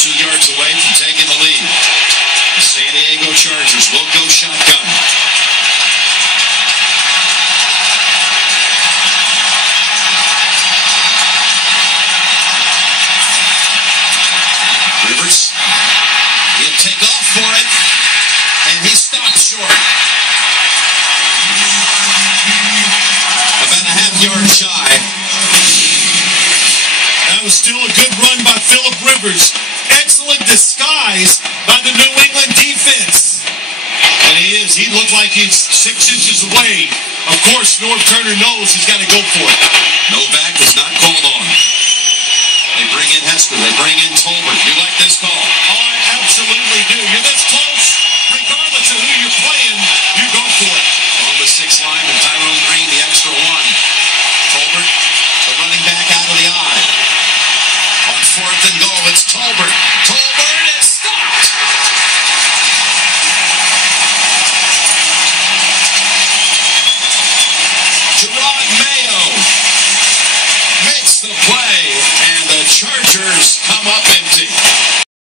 2 yards away from taking the lead. The San Diego Chargers will go shotgun. Rivers, he'll take off for it, and he stops short. About a half-yard shy. That was still a good run by Phillip Rivers. Excellent disguise by the New England defense. And he is. He looked like he's 6 inches away. Of course, Norv Turner knows he's got to go for it. Novak is not called on. They bring in Hester. They bring in Tolbert. You like this call? Oh, I absolutely do. You're this close. Regardless of who you're playing, you go for it. On the 6th line, and Tyrone Green, the extra one. Tolbert, the running back out of the eye. On 4th and goal, it's Tolbert. Tolbert is stopped. Gerard Mayo makes the play, and the Chargers come up and